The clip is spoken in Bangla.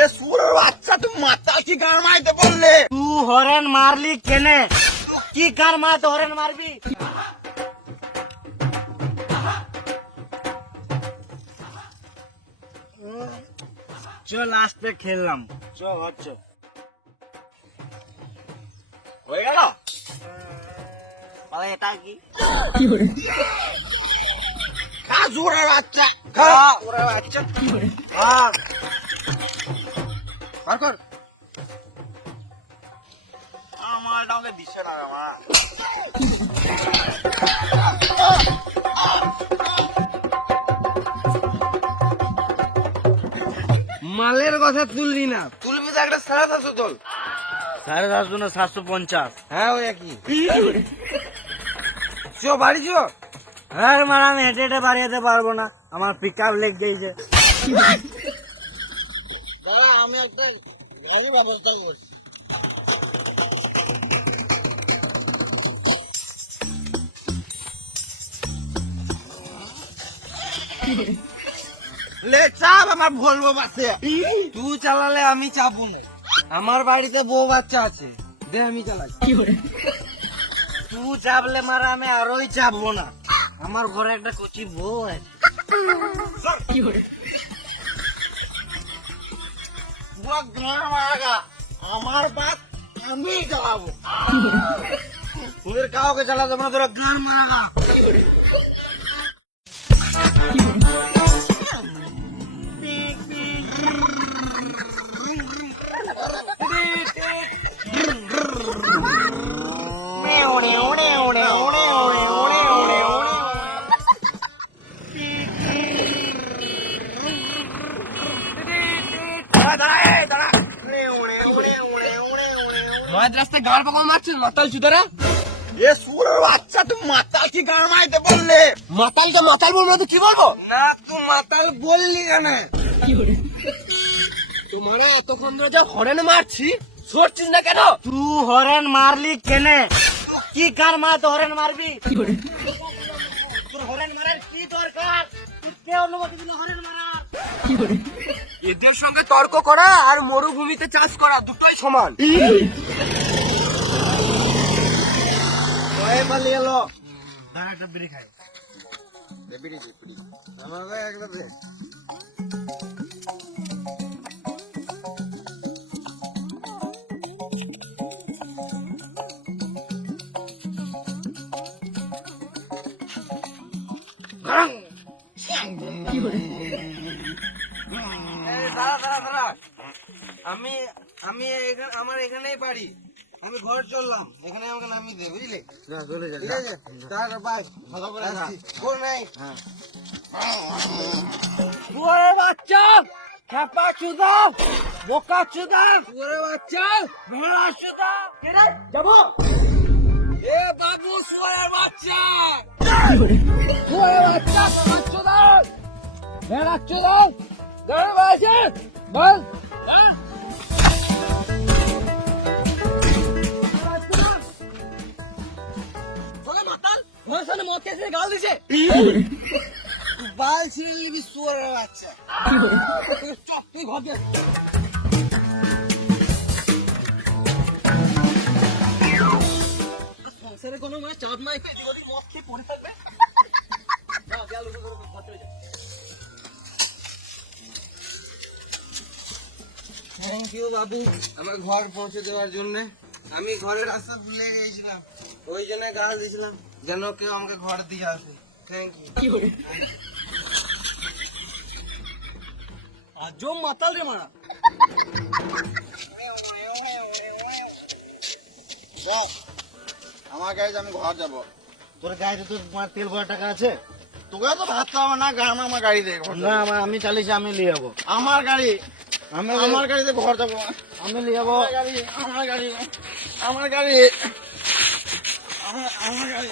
এ সুরের বাচ্চা, তুই মাথা কি গান মারতে বললে? তুই হরেন মারলি কেনে? কি কার মারতে হরেন মারবি? চল লাস্টে খেললাম, চল হচ্ছে হয়ে গেল। এটা কি? খা সুরের বাচ্চা, খা। সুরের বাচ্চা, আহ, বার কর। আমার আমাকে দিচ্ছে না আমার। মালের কথা তুললি না। তুলবি তো একটা 750 তোল। 750 না 750? হ্যাঁ ওই একই। চো বাড়ি চো। হ্যাঁ মারা, আমি হেঁটে হেঁটে বাড়ি যেতে পারবো না, আমার পিক আপ লেগ গেছে। দাঁড়া, আমি একটা গাড়ি ব্যবস্থা করছি। লে চাপ, আমার ভলভো বাসে। তুই চালালে আমি চাপবো না, আমার বাড়িতে বউ বাচ্চা আছে, দে আমি চালাই। তুই চাপলে মারা আমি আরোই চাপবো না, আমার ঘরে একটা কচি বউ আছে। পুরো গান মারাগা, আমার বাস আমি চালাবো। তোদের কাউকে চালাতে না, তোরা গান মারা। রাস্তায় গান পাকা মারছিস মাতাল চুদারা। এ সুরের বাচ্চা, তুই মাতাল কি গান মারতে বললে? মাতালকে মাতাল বলবো তো কি বলবো? না তুই মাতাল বললি কেন? তোমার এতক্ষণ ধরে যা হরেন মারছি, সরছিস না কেন? তুই হরেন মারলি কেনে? কি কার মারতে হরেন মারবি? তোর হরেন মারার কি দরকার? তুই কে অনুমতি দিল হরেন মারার? এদের সঙ্গে তর্ক করা আর মরুভূমিতে চাষ করা দুটোই সমান। পালিয়ে এলো, একটা বিড়ি খাই। আমি আমি আমার এখানেই বাড়ি, আমি ঘর চললাম, এখানে আমাকে নামিয়ে দে, বুঝলি? চলে যা। ঠিক আছে, তাহলে বাই, ভালো করে আসছি। Good night. শুয়োরের বাচ্চা, খেপা চুদা, বোকা চুদা, শুয়োরের বাচ্চা, ভেড়া চুদা। যাবো। এ বাবু, শুয়োরের বাচ্চা, শুয়োরের বাচ্চা, বোকা চুদা, ভেড়া চুদা, গাড়ি বাজে, বল। মদ খেয়েছে, গাল দিছে, বাল ছিঁড়ে নিবি শুয়োরের বাচ্চা। চপ, তুই ঘর যা। সংসারে কোনো মানে চাপ নাই, এদিক ওদিক মদ খেয়ে পড়ে থাকবে। থ্যাংক ইউ বাবু, আমার ঘর পৌঁছে দেওয়ার জন্য। আমি ঘরের রাস্তা ভুলে গিয়েছিলাম, ওই জন্য গাল দিয়েছিলাম যেন কেউ আমাকে ঘর দিয়ে আসে। Thank you. আজও মাতাল রে মারা। আমার গাড়িতে আমি ঘর যাবো। তোর গাড়িতে তো তোমার তেল ভরা টাকা আছে? তোকে তো ভাত খাওয়াবো না, গান আমার গাড়িতে ঘর না, যাবো। আমি চালিয়েছি, আমি নিয়ে যাবো। আমার গাড়ি, আমি আমার গাড়িতে ঘর যাবো। আমি নিয়ে যাবো। আমার গাড়ি, আমার গাড়ি, আমার গাড়ি, আমার গাড়ি,